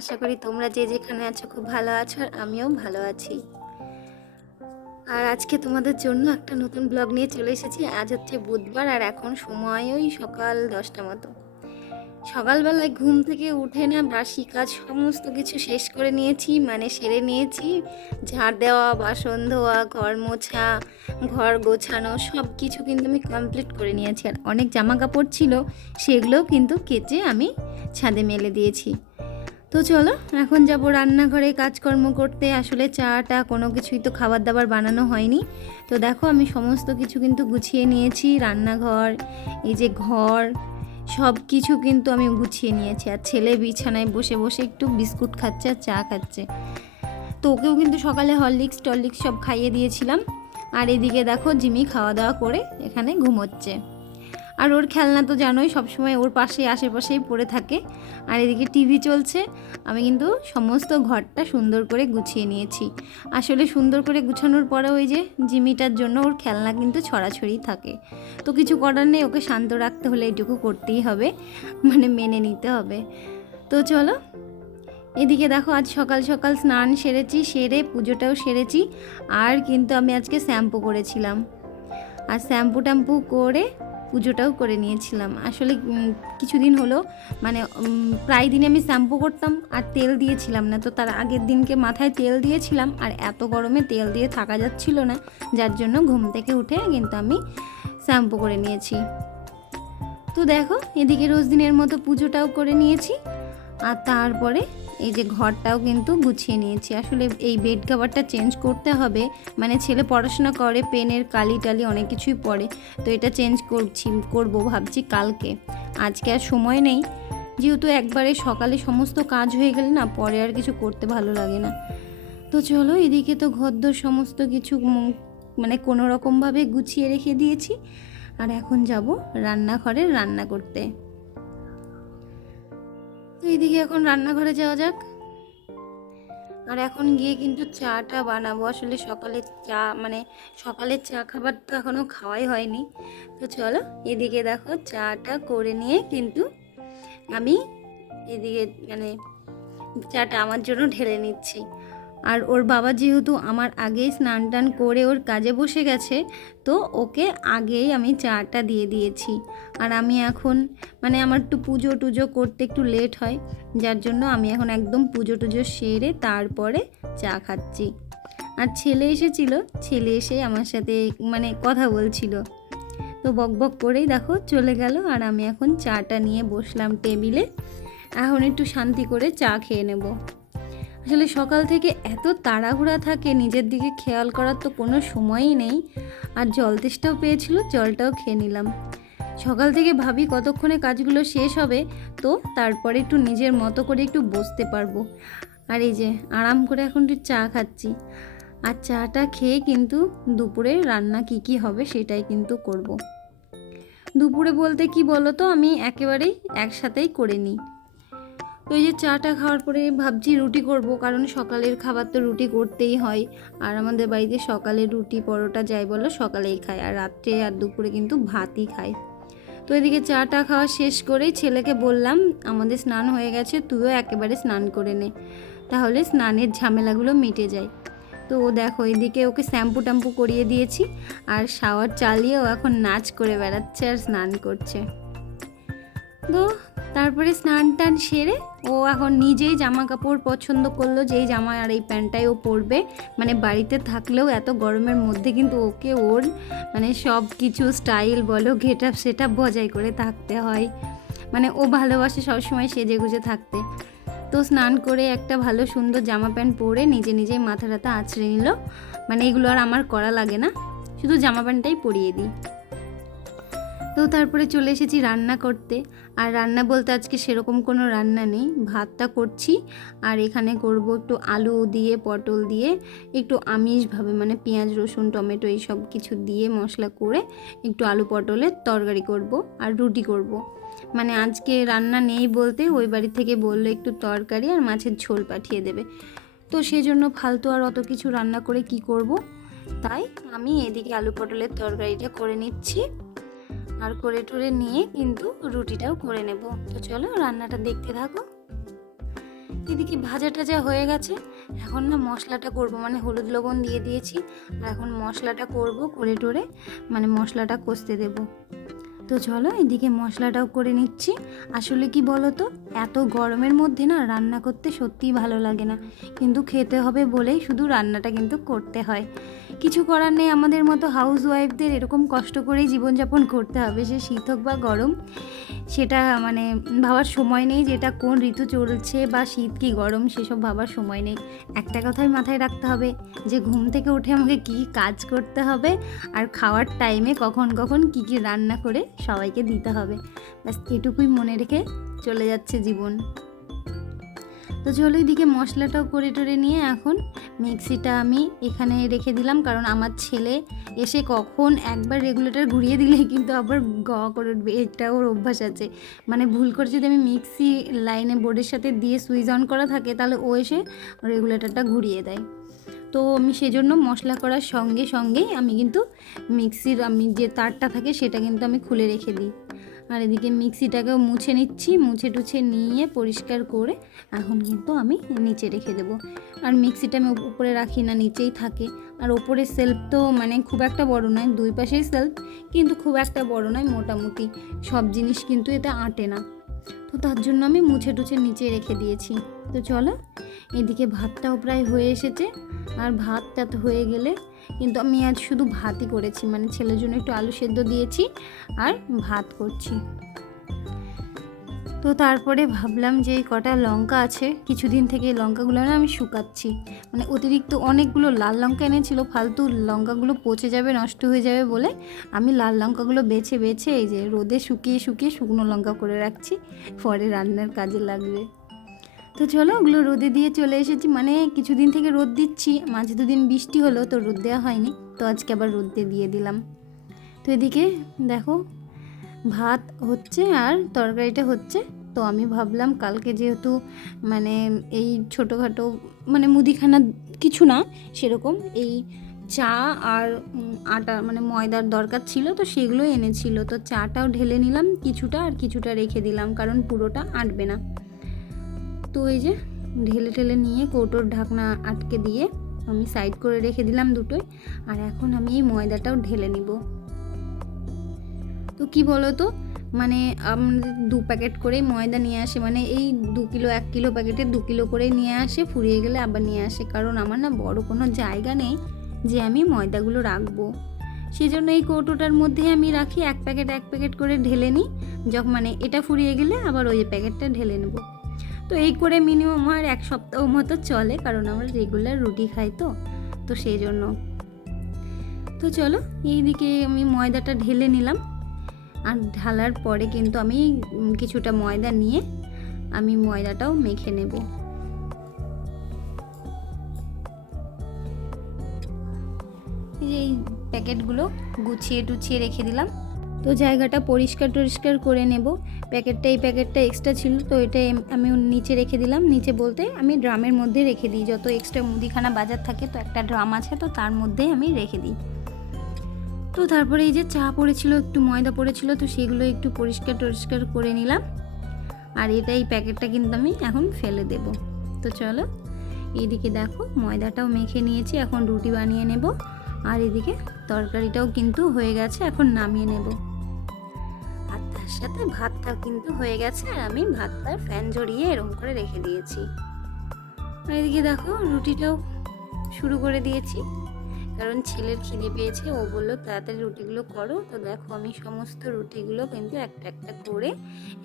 আশা করি তোমরা যে যেখানে আছো খুব ভালো আছো, আর আমিও ভালো আছি। আর আজকে তোমাদের জন্য একটা নতুন ব্লগ নিয়ে চলে এসেছি। আজ হচ্ছে বুধবার, আর এখন সময় ওই সকাল 10টা মতো। সকালবেলায় ঘুম থেকে উঠে না বাসি কাজ সমস্ত কিছু শেষ করে নিয়েছি, মানে সেরে নিয়েছি। ঝাড় দেওয়া, বাসন ধোয়া, ঘর মোছা, ঘর গোছানো সব কিছু কিন্তু আমি কমপ্লিট করে নিয়েছি। আর অনেক জামা কাপড় ছিল, সেগুলোও কিন্তু কেচে আমি ছাদে মেলে দিয়েছি। তো চলো এখন যাব রান্নাঘরে কাজকর্ম করতে। আসলে চাটা কোনো কিছুই তো খাবার দাবার বানানো হয়নি। তো দেখো আমি সমস্ত কিছু কিন্তু গুছিয়ে নিয়েছি, রান্নাঘর, এই যে ঘর, সব কিছু কিন্তু আমি গুছিয়ে নিয়েছি। আর ছেলে বিছানায় বসে বসে একটু বিস্কুট খাচ্ছে আর চা খাচ্ছে। তো ওকেও কিন্তু সকালে হরলিক্স টরলিক্স সব খাইয়ে দিয়েছিলাম। আর এদিকে দেখো জিমি খাওয়া দাওয়া করে এখানে ঘুমোচ্ছে। আর ওর খেলনা তো জানোই সবসময় ওর পাশে আশেপাশেই পড়ে থাকে। আর এদিকে টিভি চলছে। আমি কিন্তু সমস্ত ঘরটা সুন্দর করে গুছিয়ে নিয়েছি। আসলে সুন্দর করে গুছানোর পরে ওই যে জিমিটার জন্য ওর খেলনা কিন্তু ছড়াছড়ি থাকে। তো কিছু করার নেই, ওকে শান্ত রাখতে হলে এইটুকু করতেই হবে, মানে মেনে নিতে হবে। তো চলো এদিকে দেখো আজ সকাল সকাল স্নান সেরেছি, সেরে পুজোটাও সেরেছি। আর কিন্তু আমি আজকে শ্যাম্পু করেছিলাম, আর শ্যাম্পু ট্যাম্পু করে পুজোটাও করে নিয়েছিলাম। আসলে কিছুদিন হলো মানে প্রায় দিনে আমি শ্যাম্পু করতাম আর তেল দিয়েছিলাম না। তো তার আগের দিনকে মাথায় তেল দিয়েছিলাম, আর এত গরমে তেল দিয়ে থাকা যাচ্ছিল না, যার জন্য ঘুম থেকে উঠে কিন্তু আমি শ্যাম্পু করে নিয়েছি। তো দেখো এদিকে রোজ দিনের মতো পুজোটাও করে নিয়েছি। আর তারপরে এই যে ঘরটাও কিন্তু গুছিয়ে নিয়েছি। আসলে এই বেড কভারটা চেঞ্জ করতে হবে, মানে ছেলে পড়াশোনা করে, পেনের কালি টালি অনেক কিছুই পড়ে। তো এটা চেঞ্জ করব ভাবছি কালকে, আজকে আর সময় নেই। যেহেতু একবারে সকালে সমস্ত কাজ হয়ে গেলে না, পরে আর কিছু করতে ভালো লাগে না। তো চলো এদিকে তো ঘরদোর সমস্ত কিছু মানে কোনো রকমভাবে গুছিয়ে রেখে দিয়েছি। আর এখন যাব রান্নাঘরে রান্না করতে। তো এইদিকে এখন রান্নাঘরে যাওয়া যাক। আর এখন গিয়ে কিন্তু চাটা বানাবো। আসলে সকালের চা মানে সকালের চা খাবার তো এখনও খাওয়াই হয়নি। তো চলো এদিকে দেখো চাটা করে নিয়ে কিন্তু আমি এদিকে মানে চাটা আমার জন্য ঢেলে নিচ্ছি। আর ওর বাবা যেহেতু আমার আগেই স্নান টান করে ওর কাজে বসে গেছে, তো ওকে আগেই আমি চাটা দিয়ে দিয়েছি। আর আমি এখন মানে আমার একটু পুজো টুজো করতে একটু লেট হয়, যার জন্য আমি এখন একদম পুজো টুজো সেরে তারপরে চা খাচ্ছি। আর ছেলে এসেছিল, ছেলে এসে আমার সাথে মানে কথা বলছিল। তো বক বক করেই দেখো চলে গেল। আর আমি এখন চাটা নিয়ে বসলাম টেবিলে। এখন একটু শান্তি করে চা খেয়ে নেব। আসলে সকাল থেকে এত তাড়াহুড়া থাকে, নিজের দিকে খেয়াল করার তো কোনো সময়ই নেই। আর জল তেষ্টাও পেয়েছিল, জলটাও খেয়ে নিলাম। সকাল থেকে ভাবি কতক্ষণে কাজগুলো শেষ হবে, তো তারপরে একটু নিজের মতো করে একটু বসতে পারবো। আর এই যে আরাম করে এখন একটু চা খাচ্ছি। আর চাটা খেয়ে কিন্তু দুপুরে রান্না কি হবে সেটাই কিন্তু করব। দুপুরে বলতে কি বলো তো, আমি একেবারেই একসাথেই করে নিই। তো এই যে চাটা খাওয়ার পরে ভাবছি রুটি করব, কারণ সকালের খাবার তো রুটি করতেই হয়। আর আমাদের বাড়িতে সকালে রুটি পরোটা যাই বলো সকালেই খায়, আর রাত্রে আর দুপুরে কিন্তু ভাতই খায়। তো এদিকে চাটা খাওয়া শেষ করেই ছেলেকে বললাম আমাদের স্নান হয়ে গেছে, তুইও একেবারে স্নান করে নে, তাহলে স্নানের ঝামেলাগুলো মিটে যায়। তো ও দেখো এদিকে ওকে শ্যাম্পু ট্যাম্পু করিয়ে দিয়েছি, আর শাওয়ার চালিয়েও এখন নাচ করে বেড়াচ্ছে আর স্নান করছে। তো তারপরে স্নান টান সেরে ও এখন নিজেই জামা কাপড় পছন্দ করলো, যে এই জামা আর এই প্যান্টটাই ও পরবে। মানে বাড়িতে থাকলেও এত গরমের মধ্যে কিন্তু ওকে ওর মানে সব কিছু স্টাইল বলো গেট আপ সেট আপ বজায় করে থাকতে হয়। মানে ও ভালোবাসে সবসময় সেজে গুজে থাকতে। তো স্নান করে একটা ভালো সুন্দর জামা প্যান্ট পরে নিজে নিজেই মাথা টাথা আঁচড়ে নিল। মানে এগুলো আর আমার করা লাগে না, শুধু জামা প্যান্টটাই পরিয়ে দিই। তো তারপরে চলে এসেছি রান্না করতে। আর রান্না বলতে আজকে সেরকম কোনো রান্না নেই, ভাতটা করছি। আর এখানে করব একটু আলু দিয়ে পটল দিয়ে একটু আমিষভাবে, মানে পেঁয়াজ রসুন টমেটো এই সব কিছু দিয়ে মশলা করে একটু আলু পটলের তরকারি করব আর রুটি করব। মানে আজকে রান্না নেই বলতে ওই বাড়ি থেকে বললো একটু তরকারি আর মাছের ঝোল পাঠিয়ে দেবে। তো সেজন্য ফালতু আর অত কিছু রান্না করে কি করব, তাই আমি এদিকে আলু পটলের তরকারিটা করে নিচ্ছি। আর করে টরে নিয়ে কিন্তু রুটিটাও করে নেব। তো চলো রান্নাটা দেখতে থাকো। এদিকে ভাজা টাজা হয়ে গেছে, এখন না মশলাটা করব, মানে হলুদ লবণ দিয়ে দিয়েছি, আর এখন মশলাটা করব, করে টোরে মানে মশলাটা কষতে দেবো। তো চলো এদিকে মশলাটাও করে নিচ্ছি। আসলে কি বলো তো, এত গরমের মধ্যে না রান্না করতে সত্যিই ভালো লাগে না, কিন্তু খেতে হবে বলেই শুধু রান্নাটা কিন্তু করতে হয়। কিছু করার নেই, আমাদের মতো হাউস ওয়াইফদের এরকম কষ্ট করেই জীবনযাপন করতে হবে, সে শীত হোক বা গরম। সেটা মানে ভাবার সময় নেই যে এটা কোন ঋতু চলছে বা শীত কি গরম, সেসব ভাবার সময় নেই। একটা কথাই মাথায় রাখতে হবে যে ঘুম থেকে উঠে আমাকে কী কাজ করতে হবে, আর খাওয়ার টাইমে কখন কখন কী কী রান্না করে সবাইকে দিতে হবে, ব্যাস এটুকুই মনে রেখে চলে যাচ্ছে জীবন। তো চলো এদিকে মশলাটাও করে টরে নিয়ে এখন মিক্সিটা আমি এখানে রেখে দিলাম, কারণ আমার ছেলে এসে কখন একবার রেগুলেটর ঘুরিয়ে দিলে কিন্তু আবার গ করে উঠবে, এটা ওর অভ্যাস আছে। মানে ভুল করে যদি আমি মিক্সি লাইনে বোর্ডের সাথে দিয়ে সুইচ অন করা থাকে, তাহলে ও এসে রেগুলেটরটা ঘুরিয়ে দেয়। তো আমি সেজন্য মশলা করার সঙ্গে সঙ্গেই আমি কিন্তু মিক্সির আমি যে তারটা থাকে সেটা কিন্তু আমি খুলে রেখে দিই। আর এদিকে মিক্সিটাকেও মুছে নিচ্ছি, মুছে টুছে নিয়ে পরিষ্কার করে এখন কিন্তু আমি নিচে রেখে দেবো। আর মিক্সিটা আমি উপরে রাখি না, নিচেই থাকে। আর ওপরের সেলফ তো মানে খুব একটা বড় নয়, দুই পাশেই সেলফ, কিন্তু খুব একটা বড় নয়, মোটামুটি সব জিনিস কিন্তু এতে আঁটে না। তো তার জন্য আমি মুছে টুছে নিচে রেখে দিয়েছি। তো চলো এদিকে ভাতটাও প্রায় হয়ে এসেছে, আর ভাতটা তো হয়ে গেলে কিন্তু আমি আজ শুধু ভাতই করেছি, মানে ছেলের জন্য একটু আলু সেদ্ধ দিয়েছি আর ভাত করছি। তো তারপরে ভাবলাম যে এই কটা লঙ্কা আছে, কিছুদিন থেকে এই লঙ্কাগুলো না আমি শুকাচ্ছি, মানে অতিরিক্ত অনেকগুলো লাল লঙ্কা এনেছিল, ফালতু লঙ্কাগুলো পচে যাবে নষ্ট হয়ে যাবে বলে আমি লাল লঙ্কাগুলো বেছে বেছে এই যে রোদে শুকিয়ে শুকিয়ে শুকনো লঙ্কা করে রাখছি, পরে রান্নার কাজে লাগবে। তো চলো ওগুলো রোদে দিয়ে চলে এসেছি, মানে কিছুদিন থেকে রোদ দিচ্ছি, মাঝে দুদিন বৃষ্টি হলো তো রোদ দেওয়া হয়নি, তো আজকে আবার রোদে দিয়ে দিলাম। তো এদিকে দেখো ভাত হচ্ছে আর তরকারিটা হচ্ছে। তো আমি ভাবলাম কালকে যেহেতু মানে এই ছোটোখাটো মানে মুদিখানা কিছু না সেরকম, এই চা আর আটা মানে ময়দার দরকার ছিল, তো সেগুলো এনেছিল, তো চাটাও ঢেলে নিলাম কিছুটা, আর কিছুটা রেখে দিলাম কারণ পুরোটা আঁটবে না। তো এই যে ঢেলে ঢেলে নিয়ে কৌটোর ঢাকনা আটকে দিয়ে আমি সাইড করে রেখে দিলাম দুটোই, আর এখন আমি এই ময়দাটাও ঢেলে নিব। তো কি বলো তো, মানে আমাদের 2 প্যাকেট করেই ময়দা নিয়ে আসে, মানে এই 2 কিলো 1 কিলো প্যাকেটে 2 কিলো করেই নিয়ে আসে, ফুরিয়ে গেলে আবার নিয়ে আসে, কারণ আমার না বড় কোনো জায়গা নেই যে আমি ময়দাগুলো রাখবো। সেজন্য এই কৌটোটার মধ্যে আমি রাখি, এক প্যাকেট করে ঢেলে নিই, যখন মানে এটা ফুরিয়ে গেলে আবার ওই প্যাকেটটা ঢেলে নেব। তো এই করে মিনিমাম আমার 1 সপ্তাহ মতো চলে, কারণ আমরা রেগুলার রুটি খাই, তো সেই জন্য। তো চলো এইদিকে আমি ময়দাটা ঢেলে নিলাম, আর ঢালার পরে কিন্তু আমি কিছুটা ময়দা নিয়ে আমি ময়দাটাও মেখে নেব। এই প্যাকেটগুলো গুছিয়ে টুছিয়ে রেখে দিলাম। তো জায়গাটা পরিষ্কার টরিষ্কার করে নেব। এই প্যাকেটটা এক্সট্রা ছিল, তো এটা আমি নিচে রেখে দিলাম। নিচে বলতে আমি ড্রামের মধ্যে রেখে দিই, যত এক্সট্রা মুদিখানা বাজার থাকে তো একটা ড্রাম আছে, তো তার মধ্যেই আমি রেখে দিই। তো তারপরে এই যে চা পড়েছিল, একটু ময়দা পড়েছিল, তো সেগুলো একটু পরিষ্কার টরিষ্কার করে নিলাম। আর এই প্যাকেটটা কিন্তু আমি এখন ফেলে দেব। তো চলো এইদিকে দেখো ময়দাটাও মেখে নিয়েছি, এখন রুটি বানিয়ে নেব। আর এদিকে তরকারিটাও কিন্তু হয়ে গেছে, এখন নামিয়ে নেব। আর তার সাথে ভাতটাও কিন্তু হয়ে গেছে, আর আমি ভাতটা ফ্যান জড়িয়ে এরকম করে রেখে দিয়েছি। আর এদিকে দেখো রুটিটাও শুরু করে দিয়েছি, কারণ ছেলের খিদে পেয়েছে, ও বললো তাড়াতাড়ি রুটিগুলো করো। তো দেখো আমি সমস্ত রুটিগুলো কিন্তু একটা একটা করে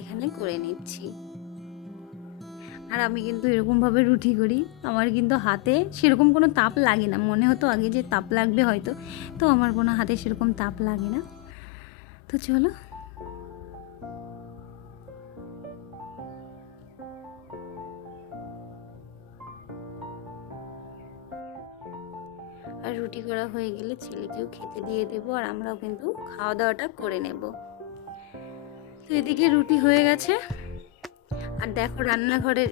এখানে করে নিচ্ছি। আর আমি কিন্তু এরকমভাবে রুটি করি, আমার কিন্তু হাতে সেরকম কোনো তাপ লাগে না। মনে হতো আগে যে তাপ লাগবে হয়তো, তো আমার কোনো হাতে সেরকম তাপ লাগে না। তো চলো আর রুটি করা হয়ে গেলে ছেলেকেও খেতে দিয়ে দেবো, আর আমরাও কিন্তু খাওয়া দাওয়াটা করে নেব। তো এদিকে রুটি হয়ে গেছে, আর দেখো রান্নাঘরের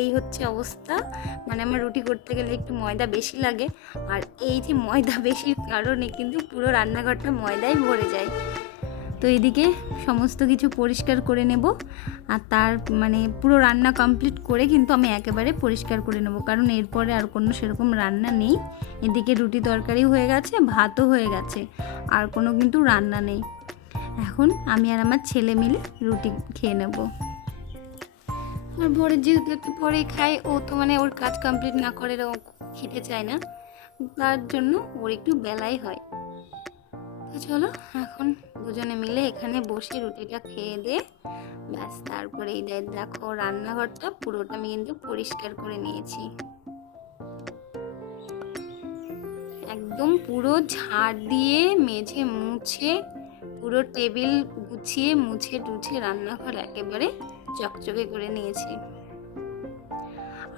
এই হচ্ছে অবস্থা। মানে আমার রুটি করতে গেলে একটু ময়দা বেশি লাগে, আর এই যে ময়দা বেশির কারণে কিন্তু পুরো রান্নাঘরটা ময়দায় ভরে যায়। তো এদিকে সমস্ত কিছু পরিষ্কার করে নেব, আর তার মানে পুরো রান্না কমপ্লিট করে কিন্তু আমি একেবারে পরিষ্কার করে নেব, কারণ এরপরে আর কোনো সেরকম রান্না নেই। এদিকে রুটি তরকারি হয়ে গেছে, ভাতও হয়ে গেছে, আর কোনো কিন্তু রান্না নেই। এখন আমি আর আমার ছেলে মিলে রুটি খেয়ে নেব। আর ভোরে যেহেতু একটু পরে খাই, ও তো মানে ওর কাজ কমপ্লিট না করে ও খেতে চায় না, তার জন্য ওর একটু বেলাই হয়। তো চলো এখন দুজনে মিলে এখানে বসে রুটিটা খেয়ে দিয়ে ব্যাস, তারপরে এই দেখো রান্নাঘরটা পুরোটা আমি কিন্তু পরিষ্কার করে নিয়েছি, একদম পুরো ঝাড় দিয়ে মেঝে মুছে পুরো টেবিল গুছিয়ে মুছে টুছে রান্নাঘর একেবারে চকচকে করে নিয়েছি।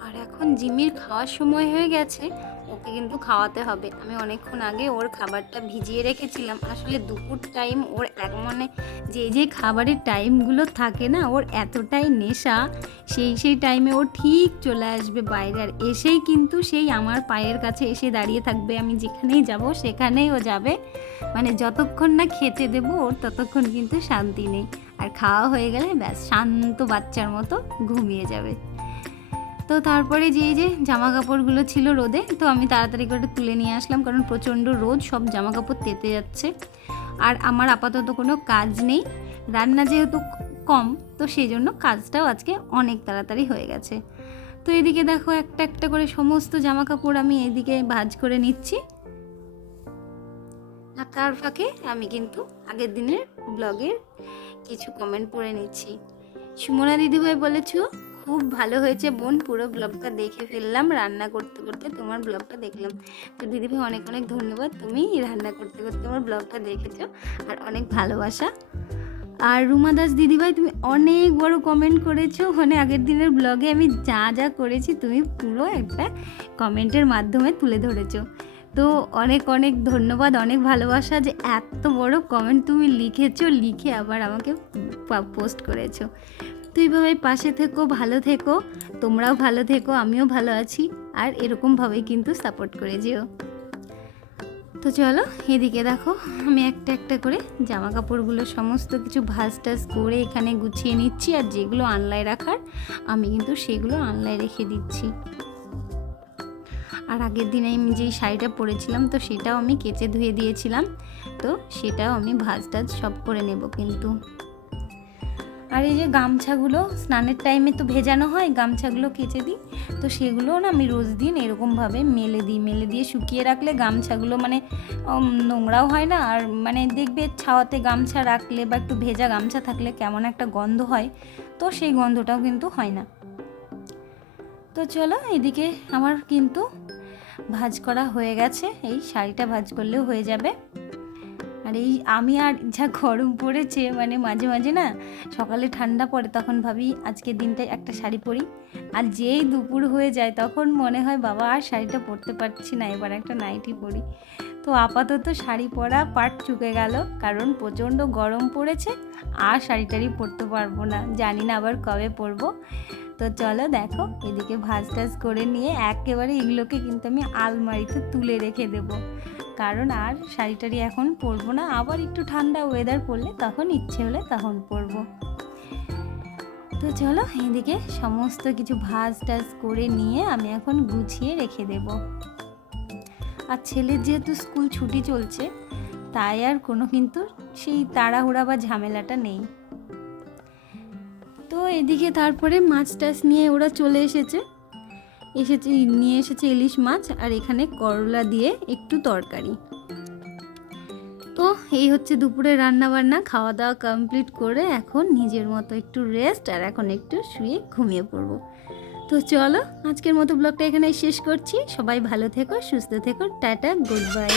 আর এখন জিমির খাওয়ার সময় হয়ে গেছে, ওকে কিন্তু খাওয়াতে হবে। আমি অনেকক্ষণ আগে ওর খাবারটা ভিজিয়ে রেখেছিলাম। আসলে দুপুর টাইম ওর মানে যে খাবারের টাইমগুলো থাকে না, ওর এতটাই নেশা, সেই টাইমে ও ঠিক চলে আসবে বাইরে, আর এসেই কিন্তু সেই আমার পায়ের কাছে এসে দাঁড়িয়ে থাকবে। আমি যেখানেই যাব সেখানেই ও যাবে, মানে যতক্ষণ না খেতে দেবো ওর ততক্ষণ কিন্তু শান্তি নেই। আর খাওয়া হয়ে গেলে ব্যাস শান্ত বাচ্চার মতো ঘুমিয়ে যাবে। তো তারপরে যে জামা কাপড়গুলো ছিল রোদে, তো আমি তাড়াতাড়ি করে তুলে নিয়ে আসলাম, কারণ প্রচণ্ড রোদ, সব জামা কাপড় তেতে যাচ্ছে। আর আমার আপাতত কোনো কাজ নেই, রান্না যেহেতু কম, তো সেই জন্য কাজটাও আজকে অনেক তাড়াতাড়ি হয়ে গেছে। তো এদিকে দেখো একটা একটা করে সমস্ত জামা কাপড় আমি এদিকে ভাঁজ করে নিচ্ছি। আর তার ফাঁকে আমি কিন্তু আগের দিনের ব্লগের কিছু কমেন্ট পড়ে নিচ্ছি। সুমনা দিদিভাই বলেছো, খুব ভালো হয়েছে বোন, পুরো ব্লগটা দেখে ফেললাম, রান্না করতে করতে তোমার ব্লগটা দেখলাম। তো দিদিভাই অনেক অনেক ধন্যবাদ, তুমি রান্না করতে করতে আমার ব্লগটা দেখেছো, আর অনেক ভালোবাসা। আর রুমা দাস দিদিভাই, তুমি অনেক বড় কমেন্ট করেছো, মানে আগের দিনের ব্লগে আমি যা যা করেছি তুমি পুরো একটা কমেন্টের মাধ্যমে তুলে ধরেছো। তো অনেক অনেক ধন্যবাদ, অনেক ভালোবাসা যে এত বড় কমেন্ট তুমি লিখেছো, লিখে আবার আমাকে পোস্ট করেছো। তো এইভাবে পাশে থেকো, ভালো থেকো, তোমরাও ভালো থেকো, আমিও ভালো আছি, আর এরকমভাবেই কিন্তু সাপোর্ট করে যেও। তো চলো এদিকে দেখো আমি একটা একটা করে জামা কাপড়গুলো সমস্ত কিছু ভাঁজ টাজ করে এখানে গুছিয়ে নিচ্ছি, আর যেগুলো আনলায় রাখার আমি কিন্তু সেগুলো আনলায় রেখে দিচ্ছি। আর আগের দিনে আমি যেই শাড়িটা পরেছিলাম, তো সেটাও আমি কেচে ধুয়ে দিয়েছিলাম, তো সেটাও আমি ভাঁজ টাজ সব করে নেব কিন্তু। আর এই যে গামছাগুলো স্নানের টাইমে তো ভেজানো হয়, গামছাগুলো কেচে দিই, তো সেগুলো না আমি রোজ দিন এরকমভাবে মেলে দিয়ে শুকিয়ে রাখলে গামছাগুলো মানে নোংরাও হয় না, আর মানে দেখবে ছাওয়াতে গামছা রাখলে বা একটু ভেজা গামছা থাকলে কেমন একটা গন্ধ হয়, তো সেই গন্ধটাও কিন্তু হয় না। তো চলো এদিকে আমার কিন্তু ভাঁজ করা হয়ে গেছে, এই শাড়িটা ভাঁজ করলেও হয়ে যাবে। আর এই আমি আর যা গরম পড়েছে, মানে মাঝে মাঝে না সকালে ঠান্ডা পড়ে, তখন ভাবি আজকের দিনটায় একটা শাড়ি পরি, আর যেই দুপুর হয়ে যায় তখন মনে হয় বাবা আর শাড়িটা পরতে পারছি না, এবার একটা নাইটি পরি। তো আপাতত শাড়ি পরা পাট চুকে গেল, কারণ প্রচণ্ড গরম পড়েছে, আর শাড়িটারি পরতে পারবো না, জানি না আবার কবে পরবো। তো চলো দেখো এদিকে ভাঁজ টাজ করে নিয়ে একেবারে এগুলোকে কিন্তু আমি আলমারিতে তুলে রেখে দেবো, কারণ আর শাড়িটারি এখন পরবো না, আবার একটু ঠান্ডা ওয়েদার পড়লে তখন ইচ্ছে হলে তখন পরবো। তো চলো এদিকে সমস্ত কিছু ভাঁজ টাজ করে নিয়ে আমি এখন গুছিয়ে রেখে দেব। আর ছেলের যেহেতু স্কুল ছুটি চলছে, তাই আর কোনো কিন্তু সেই তাড়াহুড়া বা ঝামেলাটা নেই। তো এদিকে তারপরে মাছ টাছ নিয়ে ওরা চলে নিয়ে এসেছে ইলিশ মাছ, আর এখানে করলা দিয়ে একটু তরকারি। তো এই হচ্ছে দুপুরে রান্না বান্না, খাওয়া দাওয়া কমপ্লিট করে এখন নিজের মতো একটু রেস্ট, আর এখন একটু শুয়ে ঘুমিয়ে পড়বো। তো চলো আজকের মতো ব্লগটা এখানে শেষ করছি, সবাই ভালো থেকো, সুস্থ থেকো, টাটা, গুড বাই।